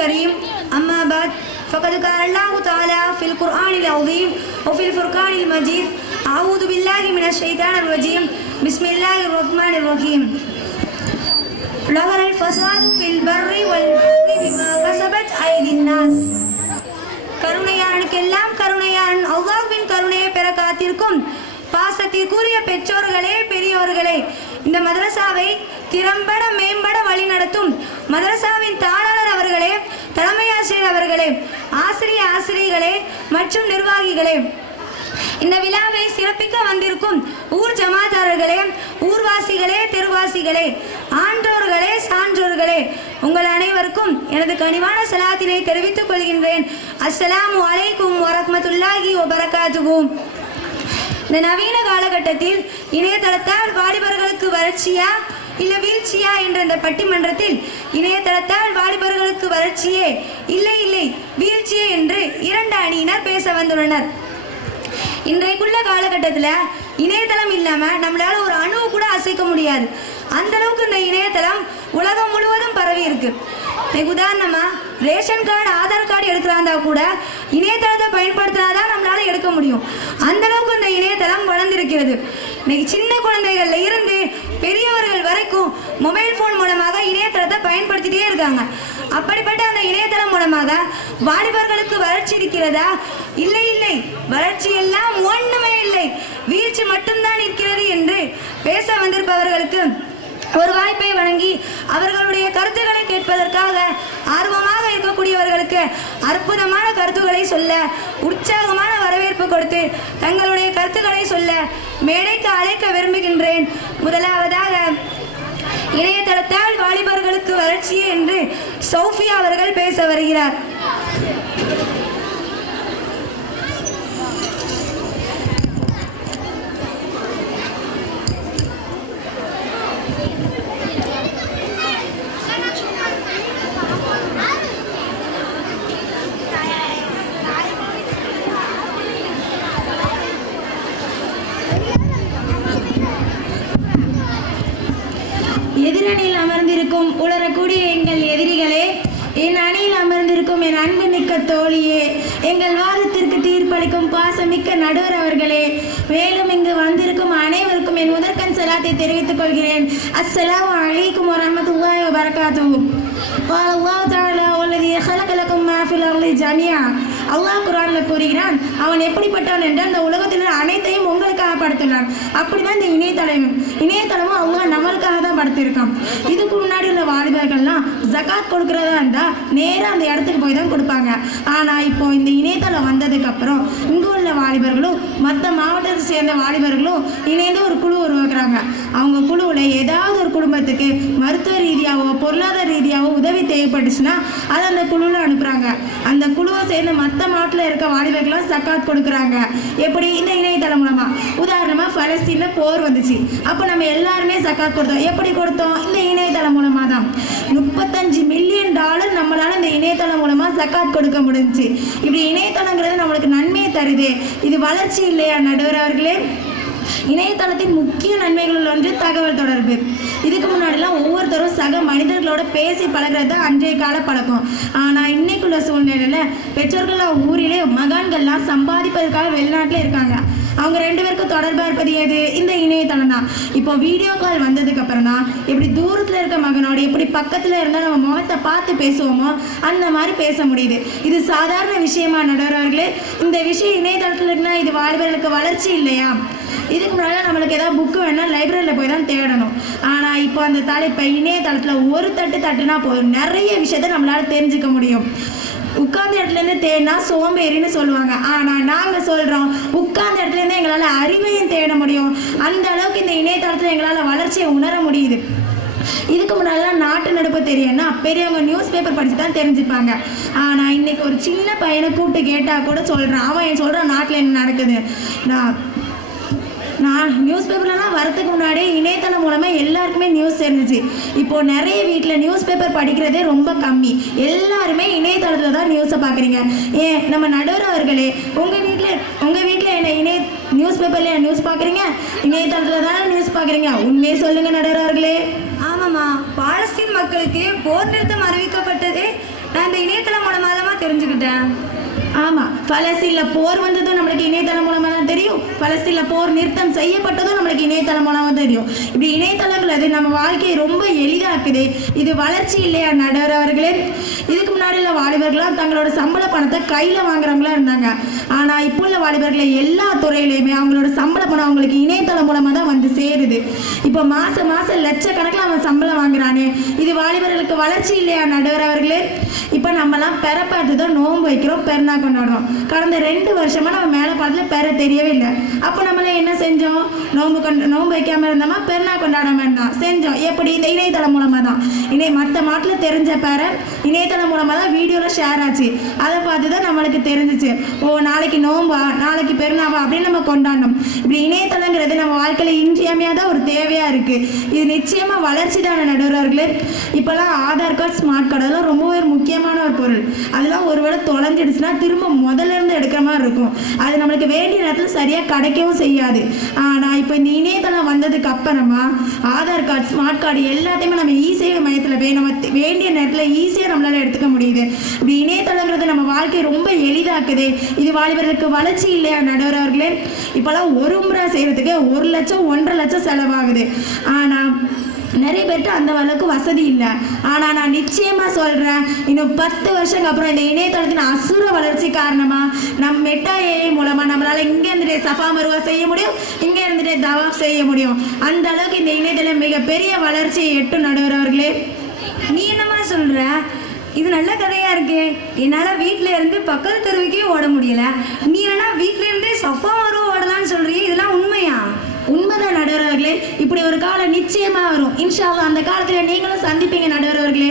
كريم أما بعد فقد قال الله تعالى في القرآن العظيم وفي الفرقان المجيد أعوذ بالله من الشيطان الرجيم بسم الله الرحمن الرحيم ظهر الفساد في البر والبحر بما كسبت أيدي الناس கருணையானுக்கெல்லாம் கருணையான் அல்லாஹ்வின் கருணையை பெற காத்திருக்கும் பாசத்திற்குரிய பெற்றோர்களே பெரியோர்களே, இந்த மதரசாவை திறம்பட மேம்பட வழி நடத்தும் மதரசாவின் தாளாளர் அவர்களே, தலைமை ஆசிரியர் அவர்களே, ஆசிரியர்களே மற்றும் நிர்வாகிகளே, இந்த விழாவை சிறப்பிக்க வந்திருக்கும் ஊர் ஜமாத்தாரர்களே, ஊர்வாசிகளே, தெருவாசிகளே, ஆன்றோர்களே, சான்றோர்களே, உங்கள் அனைவருக்கும் எனது கனிவான சலாத்தினை தெரிவித்துக் கொள்கின்றேன். அஸ்ஸலாமு அலைக்கும் வரஹ்மத்துல்லாஹி வபரகாத்துஹு. இந்த நவீன காலகட்டத்தில் இணையதளத்தால் வாலிபர்களுக்கு வளர்ச்சியா இல்ல வீழ்ச்சியா என்ற இந்த பட்டிமன்றத்தில் இணையதளத்தால் வாலிபர்களுக்கு வளர்ச்சியே இல்லை வீழ்ச்சியே என்று இரண்டு அணியினர் பேச வந்துள்ளனர். இன்றைக்குள்ள காலகட்டத்தில் இணையதளம் இல்லாம நம்மளால ஒரு அணுவை கூட அசைக்க முடியாது. அந்த அளவுக்கு இந்த இணையதளம் உலகம் முழுவதும் பரவி இருக்கு. உதாரணமா ரேஷன் கார்டு, ஆதார் கார்டு எடுக்கிறாந்தா கூட இணையதளத்தை பயன்படுத்தினாதான் நம்மளால எடுக்க முடியும். அந்த அளவுக்கு இந்த இணையதளம் வளர்ந்திருக்கிறது. இன்னைக்கு சின்ன குழந்தைகள்ல இருந்து பெரியவர்கள் வரைக்கும் மொபைல் போன் மூலமாக இணையதளத்தை பயன்படுத்திட்டே இருக்காங்க. அப்படிப்பட்ட அந்த இணையதளம் மூலமாக வாலிபர்களுக்கு வளர்ச்சி இருக்கிறதா? இல்லை, வளர்ச்சி எல்லாம் ஒண்ணுமே இல்லை, வீழ்ச்சி மட்டும்தான் இருக்கிறது என்று பேச வந்திருப்பவர்களுக்கு ஒரு வாய்ப்பை வழங்கி அவர்களுடைய கருத்துக்களை கேட்பதற்காக ஆர்வமாக இருக்கக்கூடியவர்களுக்கு அற்புதமான கருத்துக்களை சொல்ல, உற்சாகமான வரவேற்பு கொடுத்து தங்களுடைய கருத்துக்களை சொல்ல மேடைக்கு அழைக்க விரும்புகின்றேன். முதலாவதாக இணையதளத்தால் வாலிபர்களுக்கு வளர்ச்சி என்று சௌஃபியா அவர்கள் பேச வருகிறார். எதிரணியில் அமர்ந்திருக்கும் உளரக்கூடிய எங்கள் எதிரிகளே, என் அணியில் அமர்ந்திருக்கும் என் அன்பு மிக்க தோழியே, எங்கள் வாதத்திற்கு தீர்ப்பளிக்கும் பாசமிக்க நடுவர் அவர்களே, மேலும் இங்கு வந்திருக்கும் அனைவருக்கும் என் முதற்கண் சலாத்தை தெரிவித்துக் கொள்கிறேன். அஸ்ஸலாமு அலைக்கும் வரஹ்மத்துல்லாஹி வபரகாத்துஹு. قال الله تعالى والذي خلق لكم ما في الارض جميعا. அல்லாஹ் குர்ஆன்ல கூறுகிறான், அவன் எப்படிப்பட்டவன் என்றால் அந்த உலகத்தில் அனைத்தையும் உங்களுக்காக படைத்துள்ளான். அப்படிதான் இந்த இணையதளமும் அல்லாஹ் நம்மளுக்காக தான் படைத்திருக்கான். இதுக்கு முன்னாடி உள்ள வாலிபர்கள்லாம் ஜகாத் கொடுக்கறதா இருந்தா நேரா அந்த இடத்துக்கு போய் தான் கொடுப்பாங்க. ஆனா இப்போ இந்த இணையதளம் வந்ததுக்கு அப்புறம் இங்கு உள்ள வாலிபர்களும் மற்ற மாவட்டத்தை சேர்ந்த வாலிபர்களும் இணைந்து ஒரு குழு உருவாக்குறாங்க. அவங்க குழுவில் ஏதாவது ஒரு குடும்பத்துக்கு மருத்துவ ரீதியாவோ பொருளாதார ரீதியாவோ உதவி தேவைப்பட்டுச்சுன்னா அதை அந்த குழுவில் அனுப்புறாங்க. அந்த குழுவை சேர்ந்த மற்ற மாவட்டத்தில் இருக்க வாலிபர்களும் ஜகாத் கொடுக்குறாங்க. எப்படி? இந்த இணையதளம் மூலமா. உதாரணமா பலஸ்தீன்ல போர் வந்துச்சு, அப்போ நம்ம எல்லாருமே ஜகாத் கொடுத்தோம். எப்படி கொடுத்தோம்? இந்த இணையதளம் மூலமா தான். $35 மில்லியன் நம்மளால இந்த இணையதளம் மூலமா ஜகாத் கொடுக்க முடிஞ்சுச்சு. இப்படி இணையதளங்கிறது நம்மளுக்கு நன்மையை தருது. இது வளர்ச்சி இல்லையா நடுவர் அவர்களே? இணையதளத்தின் முக்கிய நன்மைகள் ஒன்று தகவல் தொடர்பு. இதுக்கு முன்னாடிலாம் ஒவ்வொருத்தரும் சக மனிதர்களோட பேசி பழகிறது தான் அன்றைய கால பழக்கம். ஆனால் இன்னைக்குள்ள சூழ்நிலையில பெற்றோர்கள் ஊரிலே மகான்கள்லாம் சம்பாதிப்பதற்காக வெளிநாட்டில் இருக்காங்க. அவங்க ரெண்டு பேருக்கும் தொடர்பாக இருப்பது எது? இந்த இணையதளம் தான். இப்போ வீடியோ கால் வந்ததுக்கு அப்புறம் தான் எப்படி தூரத்தில் இருக்க மகனோட எப்படி பக்கத்தில் இருந்தால் நம்ம முகத்தை பார்த்து பேசுவோமோ அந்த மாதிரி பேச முடியுது. இது சாதாரண விஷயமா நடுவர்களே? இந்த விஷயம் இணையதளத்தில் இருக்குன்னா இது வாலிபர்களுக்கு வளர்ச்சி இல்லையா? இதுக்கு முன்னாடி நம்மளுக்கு ஏதாவது புக்கு வேணா லைப்ரரியில் போய் தான் தேடணும். ஆனால் இப்போ அந்த தலைப்பை இணையதளத்தில் ஒரு தட்டுனா போதும், நிறைய விஷயத்த நம்மளால தெரிஞ்சுக்க முடியும். உட்கார்ந்த இடத்துலேருந்து தேடினா சோம்பேறின்னு சொல்லுவாங்க. ஆனால் நாங்கள் சொல்கிறோம், உட்கார்ந்த இடத்துலேருந்து எங்களால் அறிவையும் தேட முடியும். அந்த அளவுக்கு இந்த இணையதளத்தில் எங்களால் வளர்ச்சியை உணர முடியுது. இதுக்கு முன்னாடிலாம் நாட்டு நடப்பு தெரியும்னா பெரியவங்க நியூஸ் பேப்பர் படித்து தான் தெரிஞ்சுப்பாங்க. ஆனால் இன்னைக்கு ஒரு சின்ன பையனை கூப்பிட்டு கேட்டால் கூட சொல்கிறான், அவன் சொல்கிறான் நாட்டில் என்ன நடக்குது. நான் நியூஸ் பேப்பர்லாம் வரதுக்கு முன்னாடியே இணையதளம் மூலமாக எல்லாருக்குமே நியூஸ் தெரிஞ்சிச்சு. இப்போது நிறைய வீட்டில் நியூஸ் பேப்பர் படிக்கிறதே ரொம்ப கம்மி. எல்லாருமே இணையதளத்தில் தான் நியூஸை பார்க்குறீங்க. ஏன் நம்ம நடுவர் அவர்களே, உங்கள் வீட்டில் என்ன நியூஸ் பேப்பரில் நியூஸ் பார்க்குறீங்க? இணையதளத்தில் தானே நியூஸ் பார்க்குறீங்க. உண்மையை சொல்லுங்கள் நடுவர் அவர்களே. ஆமாம்மா, பாலஸ்தீன் மக்களுக்கு போர் நிறுத்தம் அறிவிக்கப்பட்டதே நான் இந்த இணையதளம் மூலமாக தான் தெரிஞ்சுக்கிட்டேன். ஆமாம், பலஸ்தீனில் போர் வந்ததும் நம்மளுக்கு இணையதளம் மூலமாக தான் தெரியும். பலஸ்தீனில் போர் நிறுத்தம் செய்யப்பட்டதும் நம்மளுக்கு இணையதளம் மூலமாக தெரியும். இப்படி இணையதளங்கள் அது நம்ம வாழ்க்கையை ரொம்ப எளிதாக்குது. இது வளர்ச்சி இல்லையா நடுவர் அவர்களே? இதுக்கு முன்னாடி உள்ள வாலிபர்கள்லாம் தங்களோட சம்பள பணத்தை கையில் வாங்குறவங்களா இருந்தாங்க. ஆனால் இப்போ உள்ள வாலிபர்களை எல்லா துறையிலையுமே அவங்களோட சம்பள பணம் அவங்களுக்கு இணையதளம் மூலமாக தான் வந்து சேருது. இப்போ மாதம் லட்சக்கணக்கில் அவன் சம்பளம் வாங்குறானே, இது வாலிபர்களுக்கு வளர்ச்சி இல்லையா நடுவர் அவர்களே? இப்போ நம்மலாம் பெற பார்த்து தான் நோன்பு வைக்கிறோம், பெருநா கொண்டாடுறோம். கடந்த 2 வருஷமா நம்ம மேலே பாடத்தில் பெற தெரியவே இல்லை. அப்போ நம்மள என்ன செஞ்சோம்? நோன்பு வைக்காமல் இருந்தோமா, பெருநா கொண்டாடாமல் இருந்தோம் செஞ்சோம். எப்படி? இந்த இணையதளம் மூலமாக தான். மற்ற நாட்டில் தெரிஞ்ச பேர இணையதளம் மூலமாக தான் வீடியோவில் ஷேர் ஆச்சு. அதை பார்த்து தான் நம்மளுக்கு தெரிஞ்சிச்சு, ஓ நாளைக்கு நோன்பா, நாளைக்கு பெருநாவா அப்படின்னு நம்ம கொண்டாடணும். இப்படி இணையதளங்கிறது நம்ம வாழ்க்கையில் இன்றியமையாத ஒரு தேவையாக இருக்குது. இது நிச்சயமாக வளர்ச்சி தானே நடுவர்களே? இப்போல்லாம் ஆதார் கார்டு, ஸ்மார்ட் கார்டு அதெல்லாம் ரொம்ப ஒரு முக்கியமான ஒரு பொருள். அதெல்லாம் ஒருவேளை தொலைஞ்சிடுச்சுன்னா திரும்ப முதல்ல இருந்து எடுக்கிற மாதிரி இருக்கும். அது நம்மளுக்கு வேண்டிய நேரத்தில் சரியாக கிடைக்கவும் செய்யாது. ஆனால் இப்போ இந்த இணையதளம் வந்ததுக்கு அப்புறமா ஆதார் கார்டு, ஸ்மார்ட் கார்டு எல்லாத்தையுமே நம்ம ஈஸியாக மையத்தில் போய் நம்ம வேண்டிய நேரத்தில் ஈஸியாக நம்மளால் எடுத்துக்க முடியுது. இப்படி இணையதளங்கிறது நம்ம வாழ்க்கையை ரொம்ப எளிதாக்குது. இது வாலிபர்களுக்கு வளர்ச்சி இல்லையா நடுவர் அவர்களே? இப்போல்லாம் ஒரு முறை செய்கிறதுக்கு 1 லட்சம் 1.5 லட்சம் செலவாகுது. ஆனால் நிறைய பேர்ட்டு அந்த அளவுக்கு வசதி இல்லை. ஆனால் நான் நிச்சயமாக சொல்கிறேன், இன்னும் 10 வருஷத்துக்கு அப்புறம் இந்த இணையதளத்தின் அசுர வளர்ச்சி காரணமாக நம்ம மெட்டா ஏஐ மூலமாக நம்மளால் இங்கே இருந்துட்டு சஃபா மருவா செய்ய முடியும், இங்கே இருந்துட்டு தவாப் செய்ய முடியும். அந்த அளவுக்கு இந்த இணையதளம் மிகப்பெரிய வளர்ச்சியை எட்டும் நடுவர் அவர்களே. நீ என்னம்மா சொல்கிற? இது நல்ல கதையாக இருக்கு. என்னால் வீட்டில் இருந்து பக்கத்து தெருவுக்கே ஓட முடியல, நீ என்னன்னா வீட்டில் இருந்தே சஃபா மருவா ஓடலான்னு சொல்கிறீ? இதெல்லாம் உண்மையா? உண்மைதான் நடுவர்களே. இப்படி ஒரு காலம் நிச்சயமா வரும் இன்ஷா அல்லாஹ். அந்த காலத்துல நீங்களும் சந்திப்பீங்க நடுவர்களே.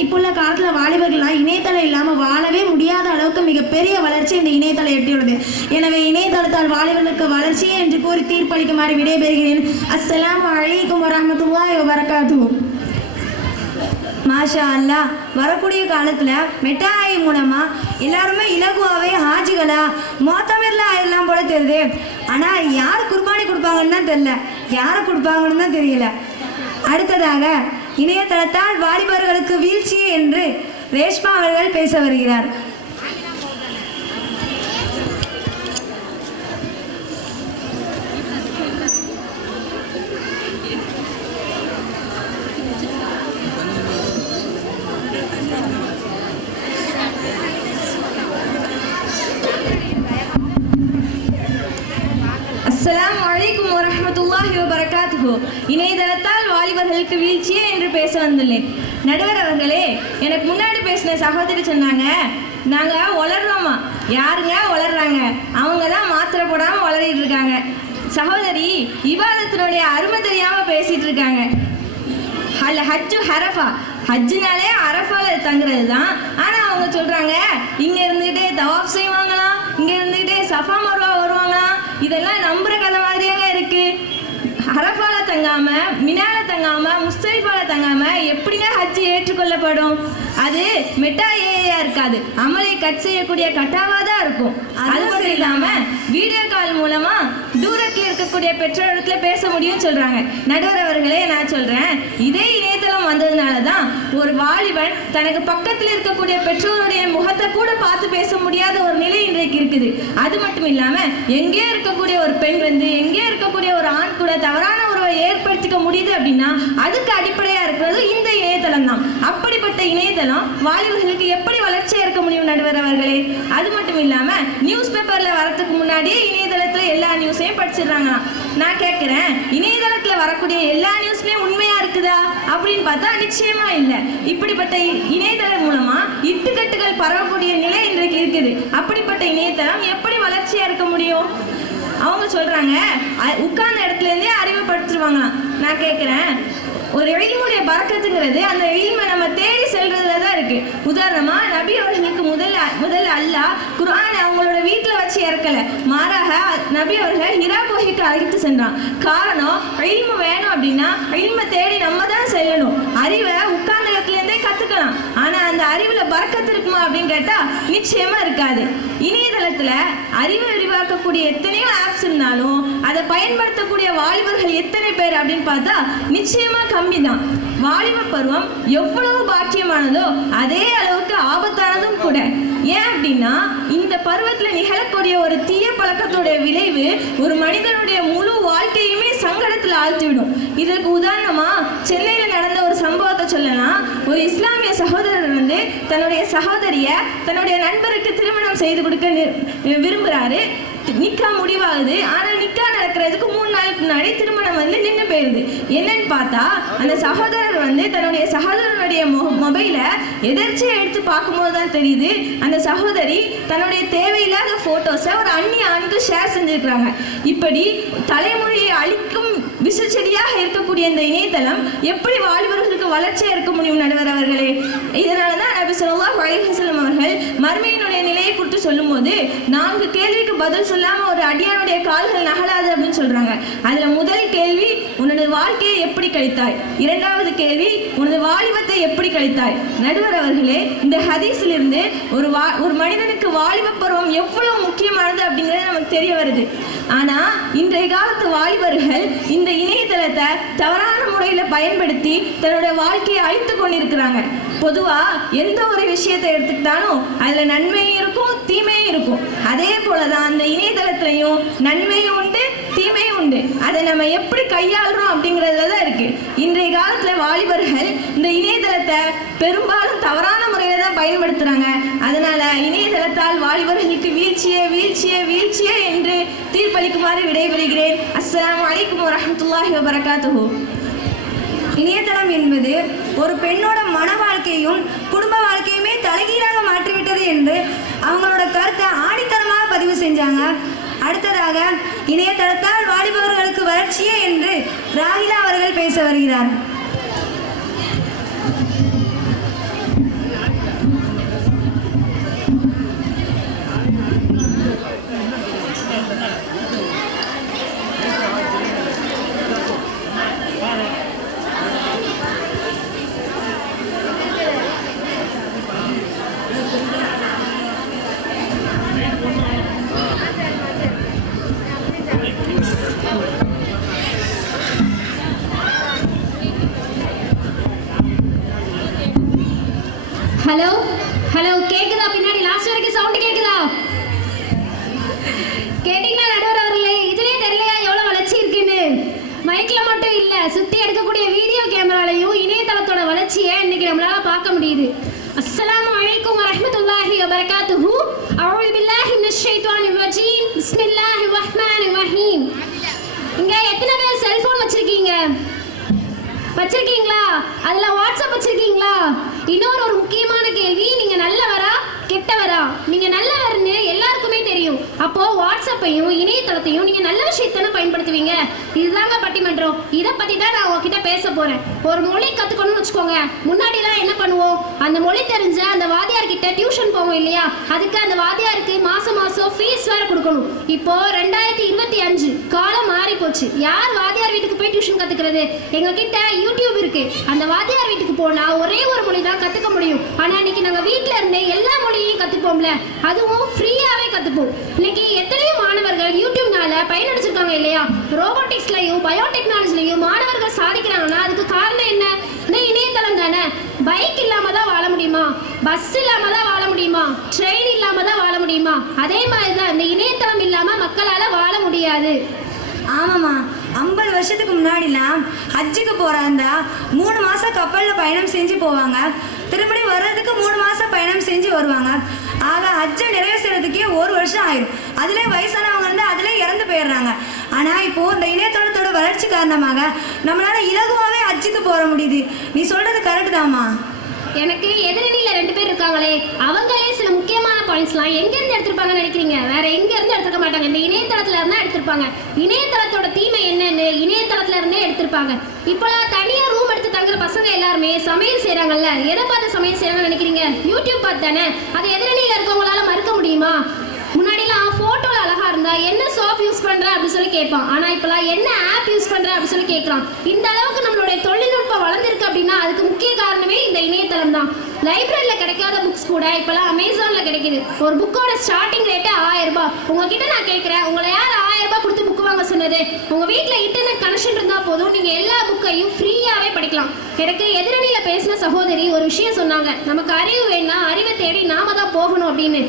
இப்போ உள்ள காலத்துல வாலிபர்கள்லாம் இணையதளம் இல்லாம வாழவே முடியாத அளவுக்கு மிகப்பெரிய வளர்ச்சி இந்த இணையதளம் எட்டியுள்ளது. எனவே இணையதளத்தால் வாலிபர்களுக்கு வளர்ச்சியே என்று கூறி தீர்ப்பளிக்குமாறு விடைபெறுகிறேன். அஸ்ஸலாமு அலைக்கும் வரஹ்மத்துல்லாஹி வபரகாத்துஹு. மாஷா அல்லா. வரக்கூடிய காலத்தில் மெட்டாய் மூலமாக எல்லாருமே இலகுவாகவே ஹாஜிகளா மொத்தமில்ல ஆயிடலாம் போல தெரியுது. ஆனால் யார் குர்பானி கொடுப்பாங்கன்னு தான் தெரியல, யாரை கொடுப்பாங்கன்னு தான் தெரியல. அடுத்ததாக இணையதளத்தால் வாலிபர்களுக்கு வீழ்ச்சி என்று ரேஷ்மா அவர்கள் பேச வருகிறார். அஸ்ஸலாமு அலைக்கும் வரஹ்மத்துல்லாஹி வபரகாத்துஹு. இணையதளத்தால் வாலிபர்களுக்கு வீழ்ச்சியே என்று பேச வந்துள்ளேன். நடுவர் அவர்களே, எனக்கு முன்னாடி பேசின சகோதரி சொன்னாங்க, நாங்கள் வளர்றோமா. யாருங்க வளர்றாங்க? அவங்க தான் மாத்திரை போடாமல் வளரிட்டு இருக்காங்க. சகோதரி இபாதத்தினுடைய அருமை தெரியாமல் பேசிகிட்டு இருக்காங்க. ஹஜ்ஜு ஹரஃபா, ஹஜ்ஜுனாலே அரஃபால தங்குறது தான். ஆனால் அவங்க சொல்கிறாங்க இங்கே இருந்துகிட்டே தவாப் செய்வாங்களாம், இங்கே இருந்துகிட்டே சஃபா மர்வா வருவாங்களாம். இதெல்லாம் நம்புகிற கதை மாதிரியாங்க இருக்குது. அரஃபால தங்காம, மினால தங்காம, முஸ்தலிஃபால தங்காம எப்படிங்க ஹஜ் ஏற்றுக்கொள்ளப்படும்? அது மெட்டா ஏஐயா இருக்காது, அமலை கட் செய்யக்கூடிய கட்டாவா தான் இருக்கும். அது மட்டும் இல்லாம வீடியோ கால் மூலமா தூரத்தில் இருக்கக்கூடிய பெற்றோர்கிட்ட பேச முடியும்னு சொல்றாங்க. நடுவர் அவர்களே, நான் சொல்றேன், இதே இணையதளம் வந்ததுனால தான் ஒரு வாலிபன் தனக்கு பக்கத்தில் இருக்கக்கூடிய பெற்றோருடைய முகத்தை கூட பார்த்து பேச முடியாத ஒரு நிலை இன்றைக்கு இருக்குது. அது மட்டும் இல்லாம எங்கே இருக்கக்கூடிய ஒரு பெண் வந்து எங்கே இருக்கக்கூடிய ஒரு ஆண் கூட தவறான உறவை ஏற்படுத்திக்க முடியுது அப்படின்னா அதுக்கு அடிப்படையா இருக்கிறது இந்த இணையதளம் தான். அப்படிப்பட்ட இணையதளம் வாலிபர்களுக்கு எப்படி வளர்ச்சியா இருக்க முடியும் நடுவர் அவர்களே? அது மட்டும் இல்லாம நியூஸ் பேப்பர்ல வரதுக்கு முன்னாடியே இணையதளத்துல எல்லா நியூஸையும் படிச்சிடுறாங்களாம். நான் கேட்கிறேன், இணையதளத்துல வரக்கூடிய எல்லா நியூஸுமே உண்மையா இருக்குதா அப்படின்னு பார்த்தா நிச்சயமா இல்லை. இப்படிப்பட்ட இணையதளம் மூலமா இட்டுக்கட்டுகள் பரவக்கூடிய நிலை இன்றைக்கு இருக்குது. அப்படிப்பட்ட இணையதளம் எப்படி வளர்ச்சியா இருக்க முடியும்? அவங்க சொல்றாங்க உட்கார்ந்த இடத்துல இருந்தே அறிமுகப்படுத்திடுவாங்களாம். நான் கேட்கிறேன், ஒரு இல்முடைய பரக்கத்துங்கிறது அந்த இல்மை நம்ம தேடி செல்றதுல தான் இருக்கு. உதாரணமா நபி அவர்களுக்கு முதல்ல அல்லாஹ் குர்ஆனை அவங்களோட வீட்டில் வச்சு இறக்கல, மாறாக நபி அவர்கள் ஹிரா குகைக்கு அழைத்து சென்றான். காரணம், இல்மு வேணும் அப்படின்னா இல்மை தேடி நம்ம தான் செல்லணும். அறிவை உட்கார்ந்த இடத்துல இருந்தே கத்து கத்துக்கலாம். ஆனா அந்த அறிவுல பறக்கத்து இருக்குமா அப்படின்னு கேட்டா நிச்சயமா இருக்காது. இணையதளத்துல அறிவு விரிவாக்கக்கூடிய எத்தனையோ ஆப்ஸ் இருந்தாலும் அதை பயன்படுத்தக்கூடிய வாலிபர்கள் எத்தனை பேர் அப்படின்னு பார்த்தா நிச்சயமா கம்மி தான். வாலிப பருவம் எவ்வளவு பாக்கியமானதோ அதே அளவுக்கு ஆபத்தானதும் கூட. ஏன் அப்படின்னா இந்த பருவத்துல நிகழக்கூடிய ஒரு தீய பழக்கத்துடைய விளைவு ஒரு மனிதனுடைய முழு வாழ்க்கையுமே சங்கடத்துல ஆழ்த்திவிடும். இதற்கு உதாரணமா சென்னையில நடந்த ஒரு சம்பவத்தை சொல்லலாம். ஒரு இஸ்லாமிய சகோதரர் தன்னுடைய சகோதரிய தன்னுடைய நண்பருக்கு திருமணம் செய்து கொடுக்க விரும்புறாரு. நிக்கா முடிவாகுது. ஆனா நிக்கா நடக்கிறதுக்கு 3 நாளுக்கு முன்னாடி திருமணம் நின்று போயிருது. என்னன்னு பார்த்தா அந்த சகோதரர் தன்னுடைய சகோதரனுடைய மொபைல எதிர்ச்சியை எடுத்து பார்க்கும்போது தான் தெரியுது அந்த சகோதரி தன்னுடைய தேவையில்லாத போட்டோஸை ஒரு அந்நிய ஆணுக்கு ஷேர் செஞ்சிருக்கிறாங்க. இப்படி தலைமுறையை அழிக்கும் விசுச்செடியாக இருக்கக்கூடிய இந்த இணையதளம் எப்படி வாலிபர்களுக்கு வளர்ச்சியா இருக்க முடியும் நடுவர் அவர்களே? இதனாலதான் நபி ஸல்லல்லாஹு அலைஹி வஸல்லம் அவர்கள் மறுமையினுடைய நிலையை குறித்து சொல்லும் போது 4 கேள்விக்கு பதில் சொல்லாம ஒரு அடியானுடைய கால்கள் நகலாது அப்படின்னு சொல்றாங்க. அதுல முதல் கேள்வி உன்னுடைய வாழ்க்கையை எப்படி கழித்தாய், 2வது கேள்வி உனது வாலிபத்தை எப்படி கழித்தாய். நடுவர் அவர்களே, இந்த ஹதீஸில் இருந்து ஒரு மனிதனுக்கு வாலிப பருவம் எவ்வளவு முக்கியமானது அப்படிங்கிறது நமக்கு தெரிய வருது. ஆனா இன்றைய காலத்து வாலிபர்கள் இந்த இணையதளத்தை தவறான முறையில பயன்படுத்தி தன்னுடைய வாழ்க்கையை அழித்து கொண்டிருக்கிறாங்க. பொதுவா எந்த ஒரு விஷயத்தை எடுத்துக்கிட்டாலும் அதுல நன்மையும் இருக்கும் தீமையும் இருக்கும். அதே போலதான் அந்த இணையதளத்திலையும் நன்மையும் உண்டு தீமையும் உண்டு. அதை நம்ம எப்படி கையாளுறோம் அப்படிங்கிறதுல தான் இருக்கு. இன்றைய காலத்துல வாலிபர்கள் இந்த இணையதளத்தை பெரும்பாலும் தவறான முறையில தான் பயன்படுத்துறாங்க. அதனால இணையதளத்தால் வாலிபர்களுக்கு வீழ்ச்சியே வீழ்ச்சியே வீழ்ச்சியே என்று தீர்ப்பளிக்குமாறு விடைபெறுகிறேன். அஸ்ஸலாமு அலைக்கும் வரஹ்மத்துல்லாஹி வபரகாத்துஹு. இணையதளம் என்பது ஒரு பெண்ணோட மன வாழ்க்கையும் குடும்ப வாழ்க்கையுமே தலைகீழாக மாற்றிவிட்டது என்று அவங்களோட கருத்தை ஆணித்தரமாக பதிவு செஞ்சாங்க. அடுத்ததாக இணையதளத்தால் வாலிபவர்களுக்கு வளர்ச்சியே என்று ராகிலா அவர்கள் பேச வருகிறார். ஹலோ ஹலோ, கேக்குதா? பின்னாடி லாஸ்ட் வரைக்கும் சவுண்ட் கேக்குதா? கேட்டீங்களா நடுவர் அவர்களே? இதுலயே தெரியலையா எவ்வளவு வளர்ச்சி இருக்குன்னு? மைக்ல மட்டும் இல்ல, சுத்தி எடுக்கக்கூடிய வீடியோ கேமராலையும் இணையதளத்தோட வளர்ச்சியை இன்னைக்கு நம்மளால பார்க்க முடியுது. அஸ்ஸலாமு அலைக்கும் வரஹ்மத்துல்லாஹி வபரகாத்துஹு. அஊது பில்லாஹி மினஷ் ஷைத்தானிர் ரஜீம். பிஸ்மில்லாஹிர் ரஹ்மானிர் ரஹீம். இங்க எத்தனை பேர் செல்போன் வச்சிருக்கீங்களா? அதுல வாட்ஸ்அப் வச்சிருக்கீங்களா? இன்னொரு முக்கியமான கேள்வி, நீங்க நல்லவரா கெட்டவரா? நீங்க நல்லவர்னு எல்லாருக்குமே தெரியும். அப்போ வாட்ஸ்அப்பையும் இணையதளத்தையும் நீங்க நல்ல விஷயத்தானே பயன்படுத்துவீங்க. இதுதாங்க பட்டிமன்றம். இதை பத்தி தான் நான் உங்ககிட்ட பேச போறேன். ஒரு மொழி கத்துக்கணும்னு வச்சுக்கோங்க. முன்னாடி எல்லாம் என்ன பண்ணுவோம்? அந்த மொழி தெரிஞ்ச அந்த வாத்தியார் கிட்ட டியூஷன் போவோம் இல்லையா? அதுக்கு அந்த வாத்தியாருக்கு மாசம் ஃபீஸ் வேற கொடுக்கணும். இப்போ 2025 காலம் மாறி போச்சு. யார் வாத்தியார் வீட்டுக்கு போய் டியூஷன் கத்துக்கிறது? எங்க கிட்ட யூடியூப் இருக்கு. அந்த வாத்தியார் வீட்டுக்கு போனா ஒரே ஒரு மொழி தான் கத்துக்க முடியும். ஆனா இன்னைக்கு நாங்க வீட்டுல இருந்தே எல்லா மொழியையும் கத்துப்போம்ல, அதுவும் ஃப்ரீயாவே கத்துப்போம். இன்னைக்கு எத்தனையோ மாணவர்கள் யூடியூப்னால பயனடைச்சிருக்காங்க இல்லையா? ரோபோட்டிக்ஸ்லயும் பயோடெக்னாலஜிலையும் மாணவர்கள் சாதிக்கிறாங்கன்னா அதுக்கு காரணம் என்ன? இந்த இணையதளம் தானே. பைக் இல்லாம தான் வாழ முடியுமா? பஸ் இல்லாம தான் வாழ முடியுமா? ட்ரெயின் இல்லாம தான் வாழ முடியுமா? அதே மாதிரி தான் இந்த இணையதளம் இல்லாம மக்களால வாழ முடியாது. ஆமாம்மா, 50 வருஷத்துக்கு முன்னாடிலாம் ஹஜ்ஜுக்கு போறாந்தா 3 மாசம் கப்பலில் பயணம் செஞ்சு போவாங்க. திரும்படி வர்றதுக்கு 3 மாசம் பயணம் செஞ்சு வருவாங்க. ஆக ஹஜ்ஜை நிறைவு செய்யறதுக்கே 1 வருஷம் ஆயிடும். அதிலே வயசானவங்க இருந்து அதிலே இறந்து போயிடுறாங்க. ஆனால் இப்போ இந்த இணையதளத்தோட வளர்ச்சி காரணமாக நம்மளால இலகுவாகவே ஹஜ்ஜுக்கு போற முடியுது. நீ சொல்றது கரெக்டு தாம்மா. எனக்கு எதிரணியில 2 பேர் இருக்காங்களே, அவங்களே சில முக்கியமான பாயிண்ட்ஸ்லாம் எங்க இருந்து எடுத்திருப்பாங்கன்னு நினைக்கிறீங்க? வேற எங்க இருந்து எடுத்துக்க மாட்டாங்க, இந்த இணையதளத்துல இருந்தா எடுத்திருப்பாங்க. இணையதளத்தோட தீமை என்னன்னு இணையதளத்துல இருந்தே எடுத்திருப்பாங்க. இப்போலாம் தனியா ரூம் எடுத்து தங்குற பசங்க எல்லாருமே சமையல் செய்யறாங்கல்ல, எதை பார்த்து சமையல் செய்யறாங்கன்னு நினைக்கிறீங்க? யூடியூப் பார்த்து தானே. அது எதிரணியில இருக்கவங்களால மறுக்க முடியுமா? முன்னாடிலாம் போட்டோல அழகா இருந்தா முன்னாடிலாம் என்ன சோப் யூஸ் பண்ற அப்படின்னு சொல்லி கேட்பான். ஆனா இப்பெல்லாம் என்ன ஆப் யூஸ் பண்ற அப்படின்னு சொல்லி கேட்கறான். இந்த அளவுக்கு நம்மளுடைய தொழில்நுட்பம் வளர்ந்துருக்கு அப்படின்னா அதுக்கு முக்கிய காரணமே இந்த இணையதளம் தான். லைப்ரரியில கிடைக்காத புக்ஸ் கூட இப்பெல்லாம் அமேசான்ல கிடைக்குது. ஒரு புக்கோட ஸ்டார்டிங் ரேட்டே 1000 ரூபாய். உங்ககிட்ட நான் கேட்கிறேன், உங்களை யார் 1000 ரூபாய் கொடுத்து புக் வாங்க சொன்னது? உங்க வீட்டுல இன்டர்நெட் கனெக்ஷன் இருந்தா போதும், நீங்க எல்லா புக்கையும் ஃப்ரீயாவே படிக்கலாம். எனக்கு எதிரணியில பேசின சகோதரி ஒரு விஷயம் சொன்னாங்க, நமக்கு அறிவு வேணா அறிவை தேடி நாம தான் போகணும் அப்படின்னு.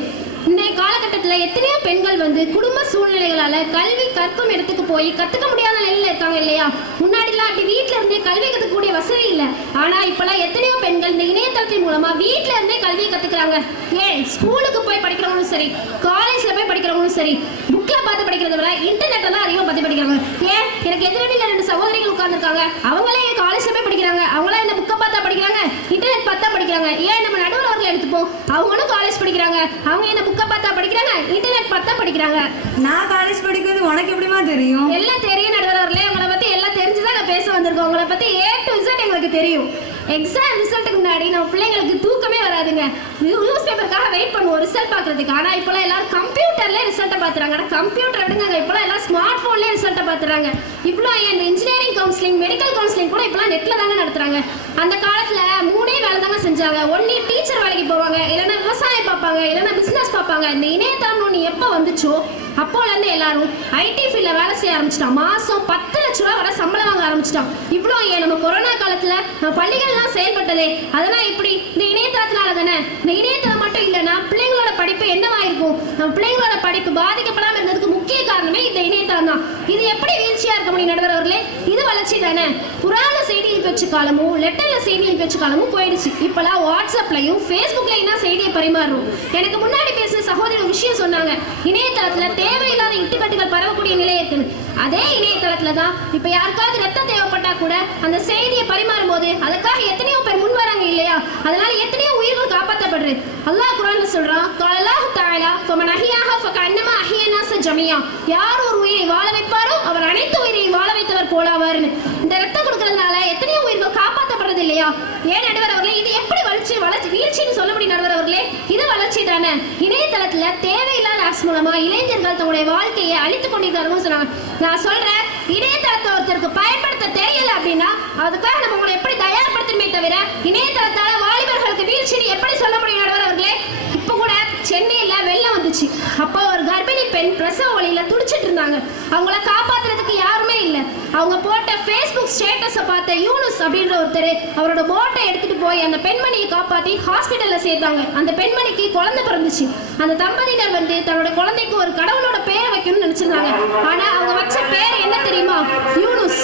இன்றைய காலகட்டத்தில் எத்தனையோ பெண்கள் குடும்ப சூழ்நிலைகளால கல்வி கற்கும் இடத்துக்கு போய் கத்துக்க முடியாத நிலையில இருக்காங்க இல்லையா? முன்னாடிலாம் அப்படி வீட்டுல இருந்தே கல்வி கத்துக்கக்கூடிய வசதி இல்லை. ஆனா இப்பெல்லாம் எத்தனையோ பெண்கள் இந்த இணையதளத்தின் மூலமா வீட்டுல இருந்தே கல்வியை கத்துக்கிறாங்க. ஏன் ஸ்கூலுக்கு போய் படிக்கிறவங்களும் சரி, காலேஜ்ல போய் படிக்கிறவங்களும் சரி, புக்ல பார்த்து படிக்கிறத விட இன்டர்நெட்டை தான் அதிகமாக பார்த்து படிக்கிறாங்க. ஏன் எனக்கு எதிரடியில் 2 சகோதரிகள் உட்கார்ந்துருக்காங்க, அவங்களே காலேஜ்ல போய் படிக்கிறாங்க, அவங்களா இந்த புக்கை பார்த்தா படிக்கிறாங்க, இன்டர்நெட் பார்த்தா படிக்கிறாங்க. ஏன் நம்ம நடுவர் அவர்களை எடுத்துப்போம், அவங்களும் காலேஜ் படிக்கிறாங்க, அவங்க இந்த புக்கை பார்த்தா படிக்கிறாங்க, இன்டர்நெட் பார்த்தா படிக்கிறாங்க. நான் காலேஜ் படிக்கிறது உனக்கு எப்படிமா தெரியும்? எல்லாம் தெரியும் நடுவர் அவர்களே, உங்களை பத்தி எல்லாம் தெரிஞ்சுதான் நான் பேச வந்திருக்கோம். உங்களை பத்தி A to Z எங்களுக்கு தெரியும். எக்ஸாம் ரிசல்ட்டுக்கு முன்னாடி நம்ம பிள்ளைங்களுக்கு தூக்கமே வராதுங்க. நியூஸ் பேப்பருக்காக வெயிட் பண்ணுவோம் ரிசல்ட் பார்க்கறதுக்கு. ஆனால் இப்போலாம் எல்லாரும் கம்ப்யூட்டர்லேயே ரிசல்ட்டை பார்த்துறாங்க. ஆனால் கம்ப்யூட்டர் விடுங்க, இப்போலாம் எல்லாம் ஸ்மார்ட் ஃபோன்லேயே ரிசல்ட்டை பார்த்துறாங்க. இப்போ இந்த இன்ஜினியரிங் கவுன்சிலிங், மெடிக்கல் கவுன்சிலிங் கூட இப்போலாம் நெட்டில் தாங்க நடத்துறாங்க. அந்த காலத்தில் 3 வேலை தாங்க செஞ்சாங்க. ஒன்று டீச்சர் வேலைக்கு போவாங்க, இல்லைன்னா விவசாயம் பார்ப்பாங்க, இல்லைன்னா பிஸ்னஸ் பார்ப்பாங்க. இந்த இணையதளம் ஒன்று எப்போ வந்துச்சோ அப்போலேருந்து எல்லாரும் ஐடி ஃபீல்டில் வேலை செய்ய ஆரம்பிச்சிட்டான். மாதம் 10 லட்ச ரூபா வரை சம்பளம் வாங்க ஆரம்பிச்சிட்டான். இவ்வளோ ஏன் நம்ம கொரோனா காலத்தில் நம்ம பள்ளிகள்லாம் செயல்பட்டதே அதெல்லாம் இப்படி இந்த இணையதளத்தினால தானே. இந்த இணையதளம் மட்டும் இல்லைன்னா பிள்ளைங்களோட படிப்பு என்னவாயிருக்கும்? நம்ம பிள்ளைங்களோட படிப்பு பாதிக்கப்படாமல் இருந்ததுக்கு முக்கிய காரணமே இந்த இணையதளம் தான். இது எப்படி வீழ்ச்சியாக இருக்க முடியும் நடுவர் அவர்களே? இது வளர்ச்சி தானே. புறால செய்தியில் பெற்ற காலமும் லெட்டர்ல செய்தியில் பெற்ற காலமும் போயிடுச்சு. இப்போலாம் வாட்ஸ்அப்லையும் ஃபேஸ்புக்லையும் தான் செய்தியை பரிமாறுறோம். எனக்கு முன்னாடி பேசின சகோதரி ஒரு விஷயம் சொன்னாங்க, இணையதளத்தில் தேவையில்லாத இட்டுக்கட்டுகள் பரவக்கூடிய நிலை இருக்குன்னு. அதே இணையதளத்துல தான் இப்போ யாருக்காவது ரத்தம் தேவைப்பட்டா கூட அந்த செய்தியை பரிமாறும் போது அதுக்காக எத்தனையோ பேர் முன் வராங்க இல்லையா? அதனால எத்தனையோ உயிர்கள் காப்பாற்றப்படுறது. அல்லாஹ் குர்ஆன்ல சொல்றான், அல்லாஹ் தஆலா ஃபமன் அஹியாஹா ஃபகன்னமா அஹியனாஸ ஜமியா. யார் ஒரு உயிரை வாழ வைப்பாரோ அவர் அனைத்து உயிரையும் வாழ வைத்தவர் போலாவார்னு. இந்த ரத்தம் கொடுக்கறதுனால எத்தனையோ உயிர்கள் காப்பாற்றப்படுறது இல்லையா? ஏன் நடுவர் அவர்களே, இது எப்படி வளர்ச்சி வீழ்ச்சின்னு சொல்ல முடியும் நடுவர் அவர்களே? இது வளர்ச்சி தானே. இணையதளத்துல தேவையில்லாத ஆப்ஸ் மூலமா இளைஞர்கள் தங்களுடைய வாழ்க்கையை அழித்துக் கொண்டிருக்காருன்னு சொன்னாங்க. நான் சொல்றேன், இணையதளத்தை ஒருத்தருக்கு பயன்படுத்த தெரியல அப்படின்னா அதுக்காக நம்ம உங்களை எப்படி தயார்படுத்தணுமே தவிர இணையதளத்தால வாலிபர்களுக்கு வீழ்ச்சின்னு எப்படி சொல்ல முடியும் நடுவர் அவர்களே? இப்போ கூட சென்னையில வெள்ளம் வந்துச்சு. அப்போ ஒரு கர்ப்பிணி பெண் பிரசவ வலியில துடிச்சிட்டு இருந்தாங்க. அவங்கள காப்பாத்துறதுக்கு யாருமே இல்லை. அவங்க போட்ட ஃபேஸ்புக் ஸ்டேட்டஸை பார்த்த யூனுஸ் அப்படின்ற ஒருத்தர் அவரோட போட்டை எடுத்துட்டு போய் அந்த பெண்மணியை காப்பாற்றி ஹாஸ்பிட்டல்ல சேர்த்தாங்க. அந்த பெண்மணிக்கு குழந்தை பிறந்துச்சு. அந்த தம்பதியினர் தன்னோட குழந்தைக்கு ஒரு கடவுளோட பேரை வைக்கணும்னு நினைச்சிருந்தாங்க. ஆனா அவங்க வச்ச பேர் என்ன தெரியுமா? யூனுஸ்.